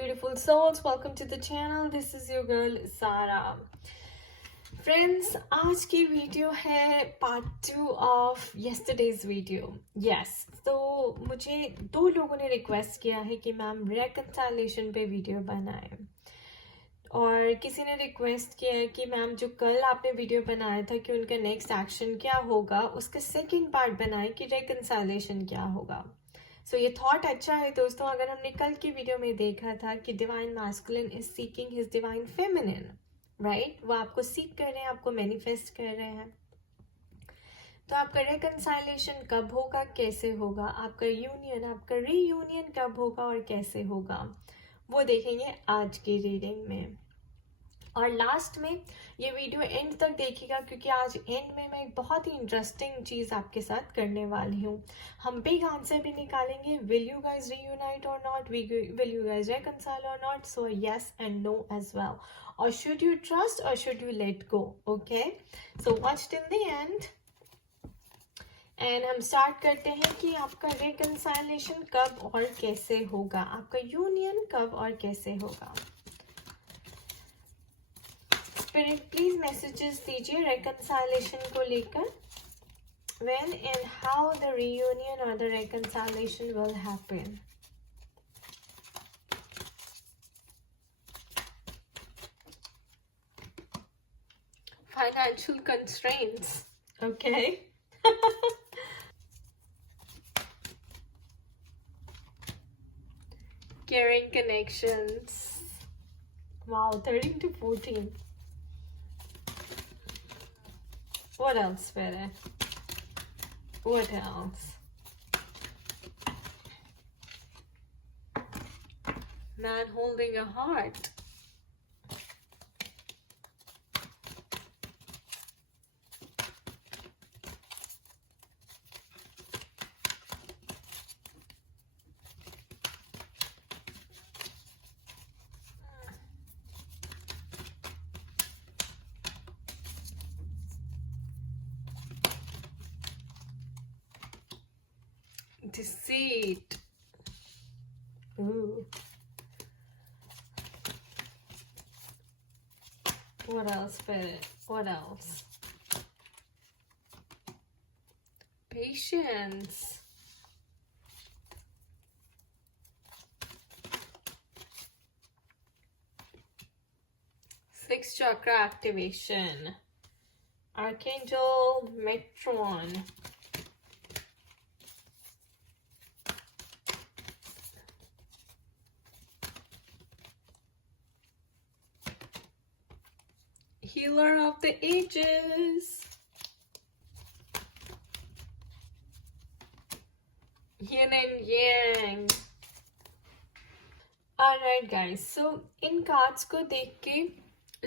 beautiful souls, welcome to the channel. This is your girl Sara. Friends, आज की video है part 2 of yesterday's video. Yes, तो मुझे 2 लोगों ने रिक्वेस्ट किया है कि मैम रेकंसाइलेशन पे वीडियो बनाएं, और किसी ने रिक्वेस्ट किया है कि मैम जो कल आपने वीडियो बनाया था कि उनका नेक्स्ट एक्शन क्या होगा, उसका सेकेंड पार्ट बनाए कि रेकंसाइलेशन क्या होगा. सो ये थॉट अच्छा है दोस्तों. अगर हमने कल की वीडियो में देखा था कि divine masculine is seeking his divine feminine, right, वो आपको सीख कर रहे हैं, आपको मैनिफेस्ट कर रहे हैं. तो आपका रेकंसाइलेशन कब होगा, कैसे होगा, आपका यूनियन, आपका रीयूनियन कब होगा और कैसे होगा, वो देखेंगे आज की रीडिंग में. और लास्ट में ये वीडियो एंड तक देखिएगा, क्योंकि आज एंड में मैं एक बहुत ही इंटरेस्टिंग चीज़ आपके साथ करने वाली हूँ. हम बिग आंसर भी निकालेंगे. Will you guys reunite or not, will you guys reconcile or not. So yes and no as well. Or should you trust or should you let go. Okay, so watch till the end. And हम start करते हैं कि आपका रेकंसाइलेशन कब और कैसे होगा, आपका यूनियन कब और कैसे होगा. स्पिरिट प्लीज मैसेजेस दीजिए रेकंसाइलेशन को लेकर. When and how the reunion और the reconciliation will happen. Financial constraints, okay. Caring connections. Wow, 13 to 14. What else, Fere? What else? Man holding a heart. Deceit. Ooh. What else, Spirit? What else? Patience. Sixth chakra activation. Archangel Metron. Healer of the ages. Yin and yang. Alright guys, so in cards को देख के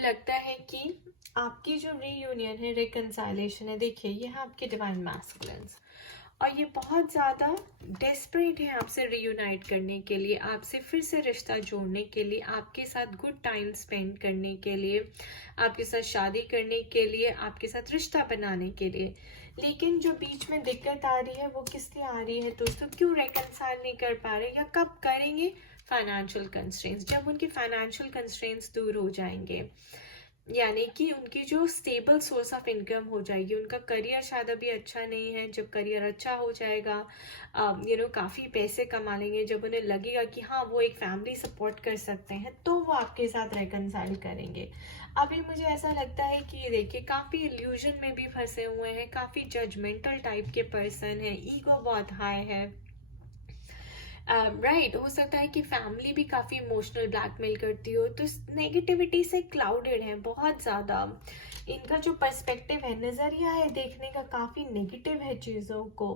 लगता है कि आपकी जो reunion है, रेकंसाइलेशन है, देखिए ये है आपके डिवाइन मैस्कुलिन्स, और ये बहुत ज़्यादा डेस्परेट है आपसे रीयूनाइट करने के लिए, आपसे फिर से रिश्ता जोड़ने के लिए, आपके साथ गुड टाइम स्पेंड करने के लिए, आपके साथ शादी करने के लिए, आपके साथ रिश्ता बनाने के लिए. लेकिन जो बीच में दिक्कत आ रही है वो किस लिए आ रही है दोस्तों, क्यों रेकंसाइल नहीं कर पा रहे या कब करेंगे? Financial constraints. जब उनकी फाइनेंशियल कंस्ट्रेंट्स दूर हो जाएंगे, यानी कि उनकी जो स्टेबल सोर्स ऑफ इनकम हो जाएगी, उनका करियर शायद अभी अच्छा नहीं है, जब करियर अच्छा हो जाएगा, काफ़ी पैसे कमा लेंगे, जब उन्हें लगेगा कि हाँ वो एक फैमिली सपोर्ट कर सकते हैं, तो वो आपके साथ रेकंसाइल करेंगे. अभी मुझे ऐसा लगता है कि देखिए काफ़ी इल्यूजन में भी फंसे हुए हैं, काफ़ी जजमेंटल टाइप के पर्सन हैं, ईगो बहुत हाई है, राइट. हो सकता है कि फैमिली भी काफ़ी इमोशनल ब्लैकमेल करती हो, तो नेगेटिविटी से क्लाउडेड है बहुत ज़्यादा. इनका जो पर्सपेक्टिव है, नज़रिया है देखने का, काफ़ी नेगेटिव है चीज़ों को.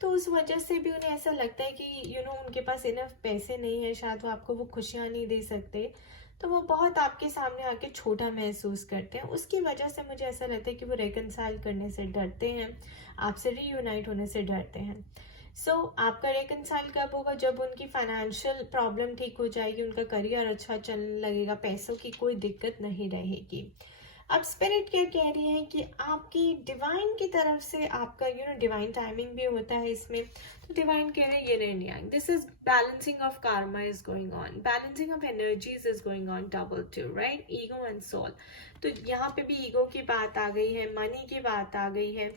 तो उस वजह से भी उन्हें ऐसा लगता है कि उनके पास इनफ पैसे नहीं है, शायद वो आपको वो खुशियाँ नहीं दे सकते, तो वो बहुत आपके सामने आके छोटा महसूस करते हैं. उसकी वजह से मुझे ऐसा लगता है कि वो रेकंसाइल करने से डरते हैं, आपसे रीयूनाइट होने से डरते हैं. आपका रेकंसाइल कब होगा? जब उनकी फाइनेंशियल प्रॉब्लम ठीक हो जाएगी, उनका करियर अच्छा चलने लगेगा, पैसों की कोई दिक्कत नहीं रहेगी. अब स्पिरिट क्या कह रही है कि आपकी डिवाइन की तरफ से आपका डिवाइन टाइमिंग भी होता है इसमें। तो डिवाइन कह रहे हैं ये नहीं आएंगे, this is balancing of karma is going on, balancing of energies is going on double two, right, ego and soul. तो यहाँ पे भी ईगो की बात आ गई है, मनी की बात आ गई है।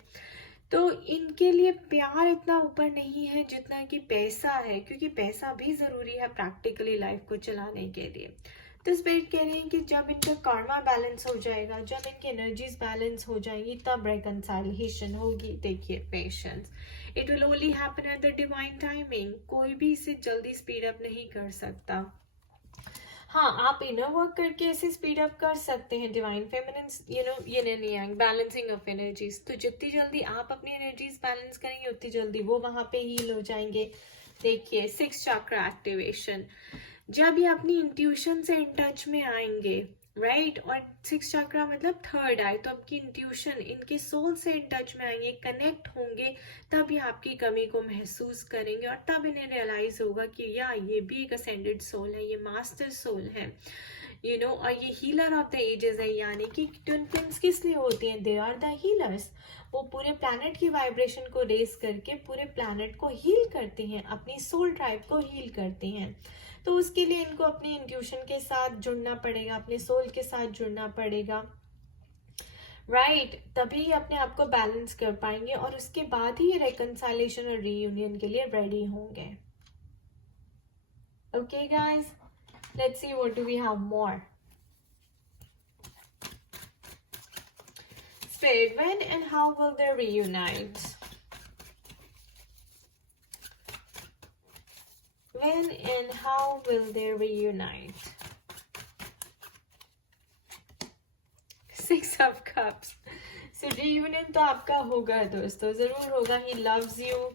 तो इनके लिए प्यार इतना ऊपर नहीं है जितना कि पैसा है, क्योंकि पैसा भी जरूरी है प्रैक्टिकली लाइफ को चलाने के लिए। तो स्पिरिट कह रहे हैं कि जब इनका कर्मा बैलेंस हो जाएगा, जब इनकी एनर्जीज बैलेंस हो जाएंगी, तब रेकंसाइलेशन होगी। देखिए patience, it will only happen at the divine timing, कोई भी इसे जल्दी स्पीड अप नहीं कर सकता। हाँ, आप इनर वर्क करके इसे स्पीड अप कर सकते हैं, divine feminine yin and yang, balancing of energies. तो जितनी जल्दी आप अपनी एनर्जीज बैलेंस करेंगे उतनी जल्दी वो वहां पे हील हो जाएंगे। देखिए 6 चक्र एक्टिवेशन, जब ये अपनी इंट्यूशन से इन टच में आएंगे, राइट, और 6 चक्रा मतलब थर्ड आई, तो आपकी इंट्यूशन, इनके सोल से इन टच में आएंगे, कनेक्ट होंगे, तब ये आपकी कमी को महसूस करेंगे और तब इन्हें रियलाइज होगा कि ये भी एक असेंडेड सोल है, ये मास्टर सोल है, और ये हीलर ऑफ द एजेस है। यानी कि ट्विन फ्लेम्स किस लिए होती हैं? They are the healers. वो पूरे प्लैनेट की वाइब्रेशन को रेस करके पूरे प्लैनेट को हील करती हैं, अपनी सोल ट्राइब को हील करती हैं। तो उसके लिए इनको अपनी इंट्यूशन के साथ जुड़ना पड़ेगा, अपने सोल के साथ जुड़ना पड़ेगा, राइट, तभी अपने आप को बैलेंस कर पाएंगे और उसके बाद ही रेकंसाइलेशन और रीयूनियन के लिए रेडी होंगे। Okay guys, let's see what do we have more. Spirit, when and how will they reunite? When and how will they reunite? 6 of Cups. So reunion तो आपका होगा दोस्तों, जरूर होगा। He loves you.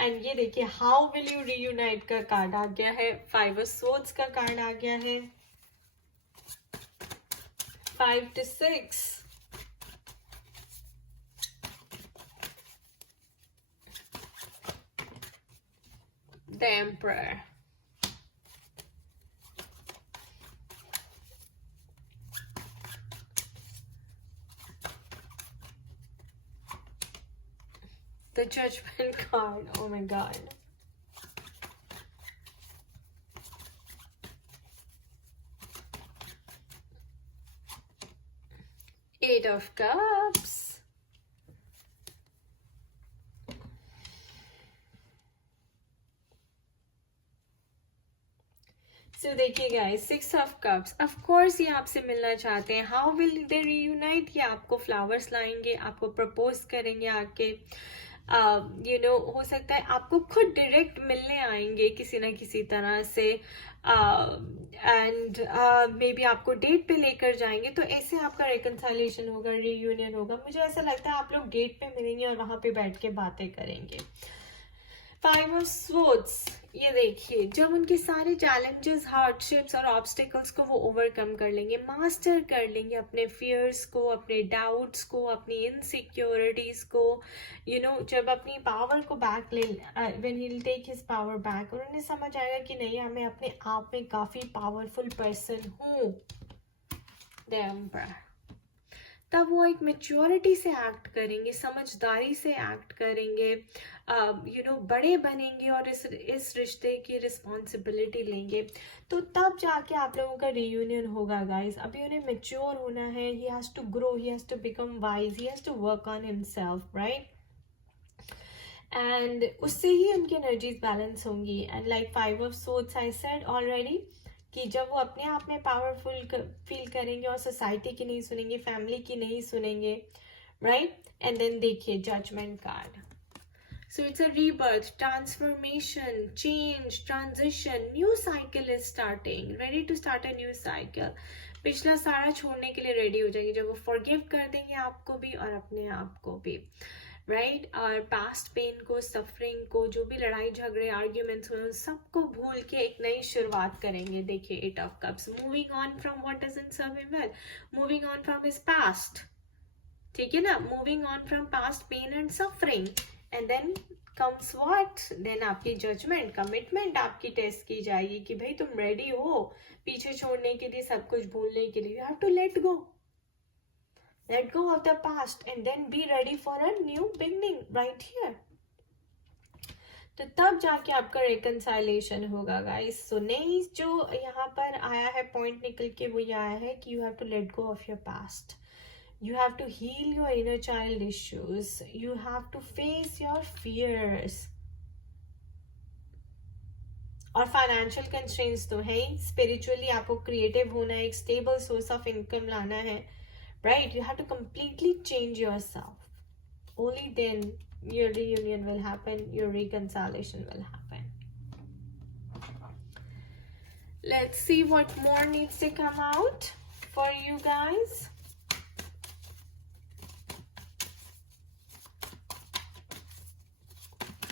एंड ये देखिए how will you reunite का card आ गया है, 5 of Swords का कार्ड आ गया है, 5 to 6, the Emperor, the Judgment card. Oh my god. Eight of Cups. So देखिए guys, 6 of Cups, of course ये आपसे मिलना चाहते हैं। How will they reunite? ये आपको फ्लावर्स लाएंगे, आपको प्रपोज करेंगे आके, हो सकता है आपको खुद डायरेक्ट मिलने आएंगे किसी ना किसी तरह से, एंड मे बी आपको डेट पे लेकर जाएंगे। तो ऐसे आपका रिकंसाइलेशन होगा, रीयूनियन होगा। मुझे ऐसा लगता है आप लोग डेट पे मिलेंगे और वहां पे बैठ के बातें करेंगे। 5 of Swords, ये देखिए जब उनके सारे चैलेंजेस, हार्डशिप्स और ऑब्स्टिकल्स को वो ओवरकम कर लेंगे, मास्टर कर लेंगे अपने फियर्स को, अपने डाउट्स को, अपनी इनसिक्योरिटीज को, जब अपनी पावर को बैक ले, when he will take his power back, और उन्हें समझ आएगा कि नहीं, मैं अपने आप में काफी पावरफुल पर्सन हूँ, द एम्परर, तब वो एक मेच्योरिटी से एक्ट करेंगे, समझदारी से एक्ट करेंगे, बड़े बनेंगे और इस रिश्ते की रिस्पॉन्सिबिलिटी लेंगे। तो तब जाके आप लोगों का रीयूनियन होगा गाइस। अभी उन्हें मेच्योर होना है, he has to grow, he has to become wise, he has to work on himself, right, and उससे ही उनकी एनर्जीज बैलेंस होंगी। And like 5 of Swords I said already कि जब वो अपने आप में पावरफुल फील करेंगे और सोसाइटी की नहीं सुनेंगे, फैमिली की नहीं सुनेंगे, राइट, एंड देन देखिए judgment card. So it's a rebirth, transformation, change, transition, new cycle is starting, ready to start a new cycle. पिछला सारा छोड़ने के लिए रेडी हो जाएंगे जब वो फॉरगिव कर देंगे आपको भी और अपने आप को भी, राइट, और पास्ट पेन को, सफरिंग को, जो भी लड़ाई झगड़े आर्ग्यूमेंट्स हुए, सबको भूल के एक नई शुरुआत करेंगे। देखिए 8 of Cups, moving on from what doesn't serve him well, moving on from his past, ठीक है ना, moving on from past pain and suffering, and then comes what, then आपकी जजमेंट, कमिटमेंट आपकी टेस्ट की जाएगी कि भाई तुम रेडी हो पीछे छोड़ने के लिए, सब कुछ भूलने के लिए, you have to let go, Let go of the past and then be ready for a new beginning right here. तो तब जाके आपका रिकंसाइलेशन होगा गाइस. सो नई जो यहाँ पर आया है पॉइंट निकल के वो ये आया है कि you have to let go of your past. You have to heal your inner child issues. You have to face your fears. और फाइनेंशियल कंस्ट्रेंट्स तो है ही. स्पिरिचुअली आपको क्रिएटिव होना है, एक स्टेबल सोर्स ऑफ इनकम लाना है, right. You have to completely change yourself. Only then your reunion will happen, your reconciliation will happen. Let's see what more needs to come out for you guys.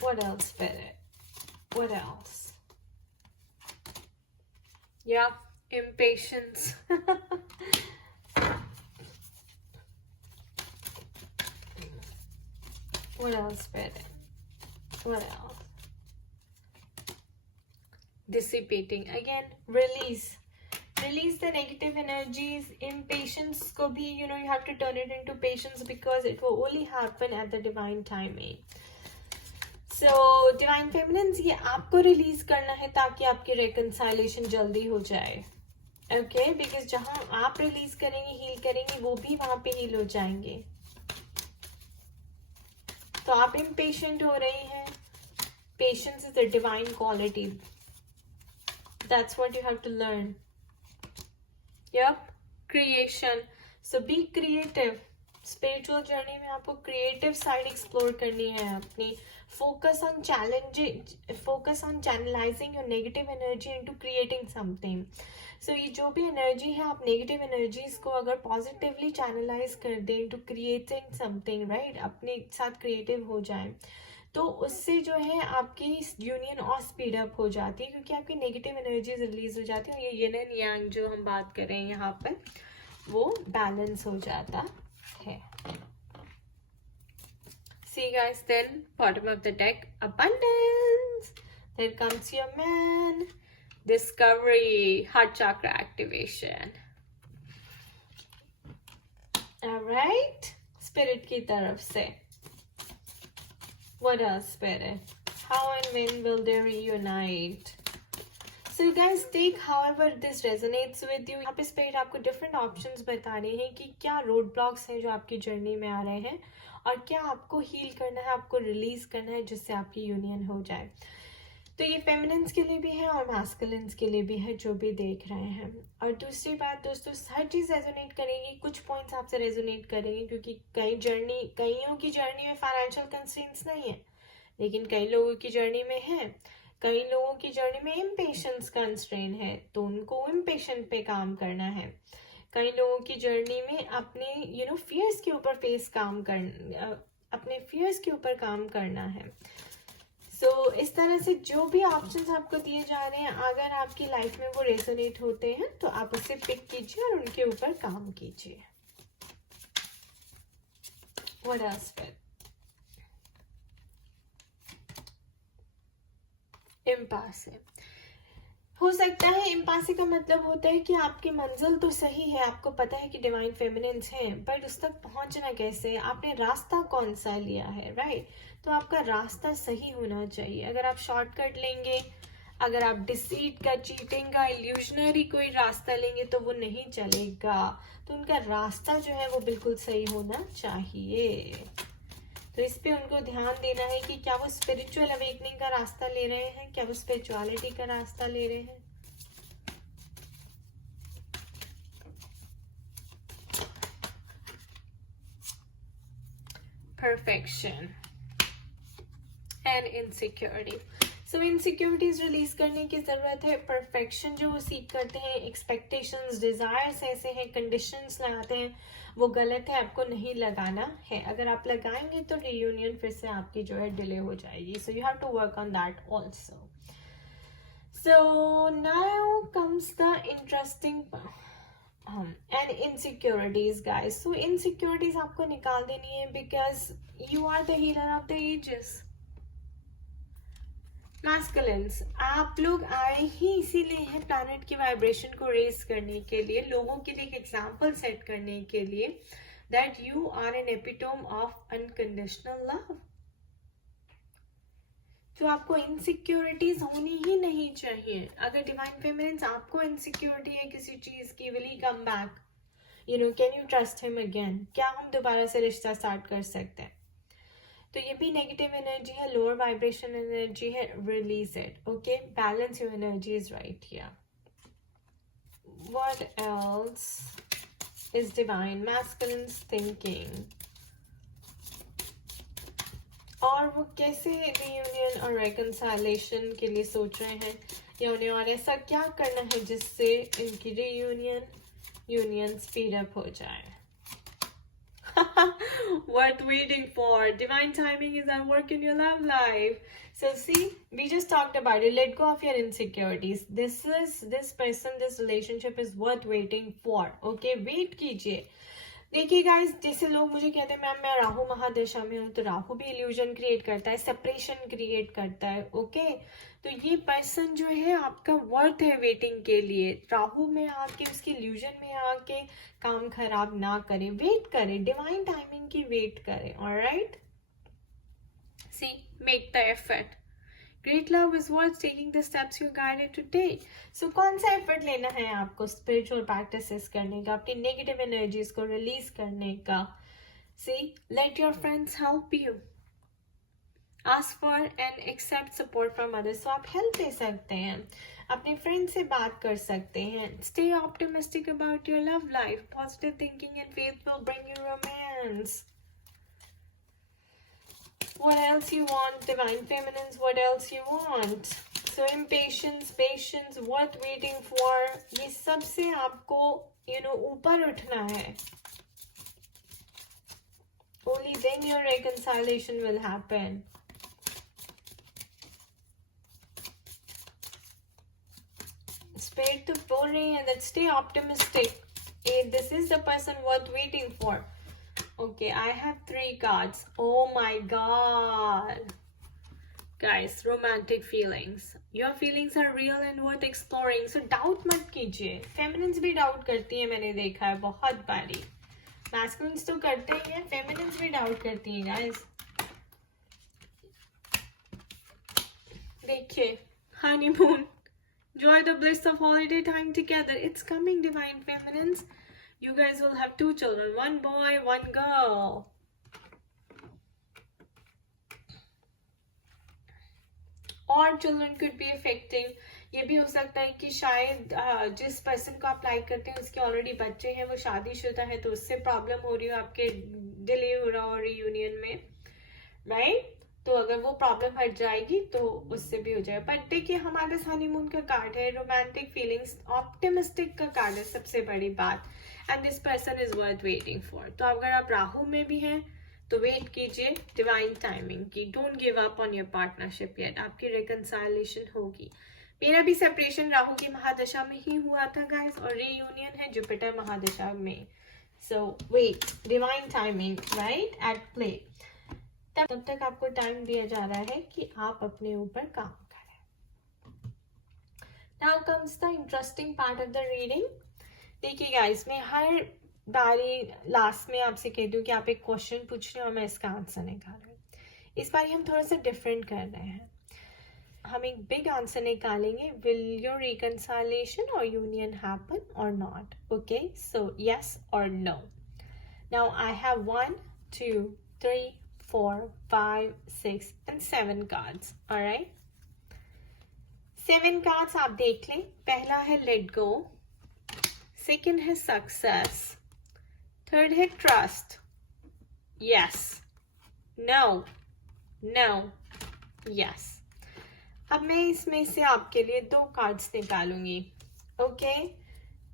What else, Spirit? What else? Yeah, impatience. What else, Spirit? What else? Dissipating. Again, release. Release the negative energies. Impatience ko bhi, you have to turn it into patience because it will only happen at the divine timing. So, divine feminines, ये आपको release करना है ताकि आपकी reconciliation जल्दी हो जाए. Okay? Because जहाँ आप रिलीज करेंगे, हील करेंगे, वो भी वहाँ पे हील हो जाएंगे. तो आप impatient हो रही हैं. Patience is a divine quality. That's what you have to learn. Yep. Creation. So be creative. Spiritual journey में आपको creative side explore करनी है अपनी. Focus on channelizing your negative energy into creating something. So ये जो भी energy है, आप negative energies को अगर positively channelize कर दें into creating something, right? अपने साथ creative हो जाएं, तो उससे जो है आपकी यूनियन और स्पीड अप हो जाती है क्योंकि आपकी नेगेटिव एनर्जी रिलीज हो जाती है और ये यिन एंड यांग जो हम बात कर रहे हैं यहाँ पर वो बैलेंस हो जाता है. See guys, then bottom of the deck, abundance. Then comes your man, discovery, heart chakra activation. Alright, spirit की तरफ से. What else, Spirit? How and when will they reunite? So you guys take however this resonates with you. यहाँ पे Spirit आपको different options बता रहे हैं कि क्या road blocks हैं जो आपकी जर्नी में आ रहे हैं और क्या आपको हील करना है, आपको रिलीज करना है जिससे आपकी यूनियन हो जाए. तो ये फेमिनिन्स के लिए भी है और मैस्कुलिन्स के लिए भी है जो भी देख रहे हैं. और दूसरी बात दोस्तों, हर चीज़ रेजोनेट करेगी. कुछ पॉइंट्स आपसे रेजोनेट करेंगे क्योंकि कईयों की जर्नी में फाइनेंशियल कंस्ट्रेंट्स नहीं है, लेकिन कई लोगों की जर्नी में है. कई लोगों की जर्नी में इम्पेशेंस कंस्ट्रेंट है तो उनको इम्पेशेंट पे काम करना है. कई लोगों की जर्नी में अपने फियर्स के ऊपर अपने फियर्स के ऊपर काम करना है. सो इस तरह से जो भी ऑप्शंस आपको दिए जा रहे हैं, अगर आपकी लाइफ में वो रेजोनेट होते हैं तो आप उसे पिक कीजिए और उनके ऊपर काम कीजिए. What else? इम्पासे. हो सकता है इम्पासे का मतलब होता है कि आपकी मंजिल तो सही है, आपको पता है कि डिवाइन फेमिनिन्स हैं, बट उस तक पहुंचना कैसे, आपने रास्ता कौन सा लिया है, राइट. तो आपका रास्ता सही होना चाहिए. अगर आप शॉर्टकट लेंगे, अगर आप डिसीट का, चीटिंग का, इल्यूजनरी कोई रास्ता लेंगे तो वो नहीं चलेगा. तो उनका रास्ता जो है वो बिल्कुल सही होना चाहिए. तो इस पे उनको ध्यान देना है कि क्या वो स्पिरिचुअल अवेकनिंग का रास्ता ले रहे हैं, क्या वो स्पिरिचुअलिटी का रास्ता ले रहे हैं. Perfection and insecurity. So insecurities release करने की जरूरत है. परफेक्शन जो वो सीख करते हैं, एक्सपेक्टेशंस, डिजायर्स ऐसे हैं, कंडीशंस लगाते हैं, वो गलत है. आपको नहीं लगाना है. अगर आप लगाएंगे तो रियूनियन फिर से आपकी जो है डिले हो जाएगी. So you have to work on that also. So now comes the interesting and insecurities guys. So insecurities आपको निकाल देनी है because you are the healer of the ages. Masculines, आप लोग आए ही इसीलिए हैं प्लैनेट की वाइब्रेशन को रेज करने के लिए, लोगों के लिए एक एग्जाम्पल सेट करने के लिए, that you are an epitome of unconditional love. तो आपको इनसिक्योरिटीज होनी ही नहीं चाहिए. अगर डिवाइन फेमिनिन्स आपको इनसिक्योरिटी है किसी चीज की, will he come back? You know, can you trust him again? क्या हम दोबारा से रिश्ता स्टार्ट कर सकते हैं? तो ये भी नेगेटिव एनर्जी है, लोअर वाइब्रेशन एनर्जी है. Release it. Okay, balance your energy is right here. What else is divine masculines thinking? और वो कैसे रियूनियन और रेकंसाइलेशन के लिए सोच रहे हैं, या उन्हें और ऐसा क्या करना है जिससे इनकी यूनियन स्पीड अप हो जाए? Worth waiting for. Divine timing is at work in your love life. So see, we just talked about it. Let go of your insecurities. This person, this relationship is worth waiting for. Okay, wait कीजिए. देखिए guys, जैसे लोग मुझे कहते हैं ma'am मैं राहु महादशा में हूँ, तो राहु भी इल्यूजन क्रिएट करता है, सेपरेशन क्रिएट करता है. ओके, तो ये पर्सन जो है आपका वर्थ है वेटिंग के लिए. राहु में आके, उसके इल्यूजन में आके काम खराब ना करे, वेट करे, डिवाइन टाइमिंग की वेट करे. Alright, see, make the effort. Great love is worth taking the steps you guided today. So कौन सा एफर्ट लेना है आपको स्पिरिचुअल प्रैक्टिसेस करने का, अपनी नेगेटिव एनर्जीज को रिलीज करने का? See, let your friends help you. Ask for and accept support from others. So आप हेल्प ले सकते हैं, अपने फ्रेंड से बात कर सकते हैं. Stay optimistic about your love life. Positive thinking and faith will bring you romance. What else you want, divine feminines? What else you want? So impatience, patience, worth waiting for. ये सबसे आपको ऊपर उठना है. Only then your reconciliation will happen. Spirit तो बोल रही है that stay optimistic. This is the person worth waiting for. Okay, I have 3 cards. Oh my god. Guys, romantic feelings. Your feelings are real and worth exploring. So doubt मत कीजिए. Feminines भी doubt करती है, मैंने देखा है बहुत बारी. Masculines तो करते ही हैं, feminines भी doubt करती हैं guys. देखिए, honeymoon. Enjoy the bliss of holiday time together. It's coming, divine feminines. You guys will have 2 children, 1 boy, 1 girl. Or children could be affecting. ये भी हो सकता है कि शायद जिस पर्सन को अप्लाई करते हैं उसके ऑलरेडी बच्चे हैं, वो शादीशुदा है, तो उससे प्रॉब्लम हो रही हो, आपके डिले हो रहा हो रियूनियन में, राइट? तो अगर वो प्रॉब्लम हट जाएगी तो उससे भी हो जाएगा. बट देखिए, हमारे पास हनीमून का कार्ड है, रोमांटिक फीलिंग्स, ऑप्टिमिस्टिक का कार्ड है, सबसे बड़ी बात. And this person is worth waiting for. तो अगर आप राहु में भी हैं तो वेट कीजिए डिवाइन टाइमिंग की. Don't give up on your partnership yet. आपकी रिकंसाइलेशन होगी. मेरा भी सेपरेशन राहु की महादशा में ही हुआ था गाइस, और रीयूनियन है जुपिटर महादशा में. So wait, divine timing right at play. तब तक आपको टाइम दिया जा रहा है कि आप अपने ऊपर काम करें. Now comes the interesting part of the reading. देखिए गाइस, मैं हर बारी लास्ट में आपसे कहती हूँ कि आप एक क्वेश्चन पूछ रहे हैं और मैं इसका आंसर निकाल रही हूँ. इस बार हम थोड़ा सा डिफरेंट कर रहे हैं. हम एक बिग आंसर निकालेंगे. विल योर रिकंसाइलेशन और यूनियन हैपन और नॉट? ओके, सो यस और no. Now I have 1 2 3 4 5 6 and 7 cards. Alright, 7 cards आप देख लें. पहला है let go, सेकेंड है सक्सेस, थर्ड है trust, yes, no, no, yes. अब मैं इसमें से आपके लिए 2 कार्ड्स निकालूंगी. ओके,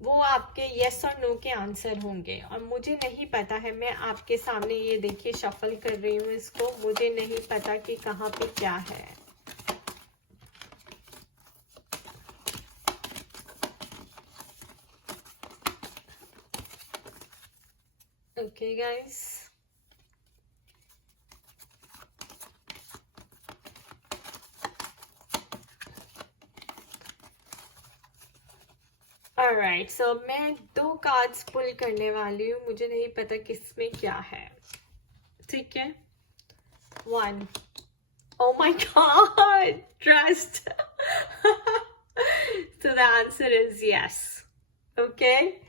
वो आपके यस और नो के आंसर होंगे. और मुझे नहीं पता है, मैं आपके सामने ये देखिए शफल कर रही हूँ इसको. मुझे नहीं पता कि कहाँ पे क्या है. ओके गाइस, Alright, so मैं 2 कार्ड्स पुल करने वाली हूँ. मुझे नहीं पता किसमें क्या है. ठीक है? 1. Oh my god! Trust. So the answer is yes. Okay?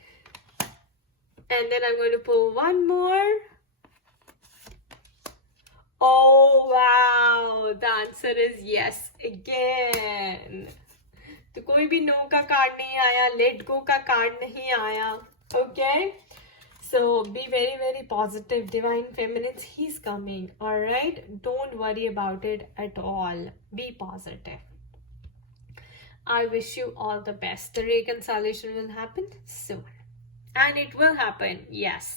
And then I'm going to pull one more. Oh wow! The answer is yes again. तो कोई भी नो का कार्ड नहीं आया, लेट गो का कार्ड नहीं आया. Okay? So be very, very positive. Divine Feminines, he's coming. Alright? Don't worry about it at all. Be positive. I wish you all the best. The reconciliation will happen soon. And it will happen. Yes.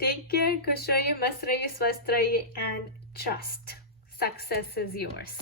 Take care. खुश रहिए, मस्त रहिए, स्वस्थ रहिए, and trust. Success is yours.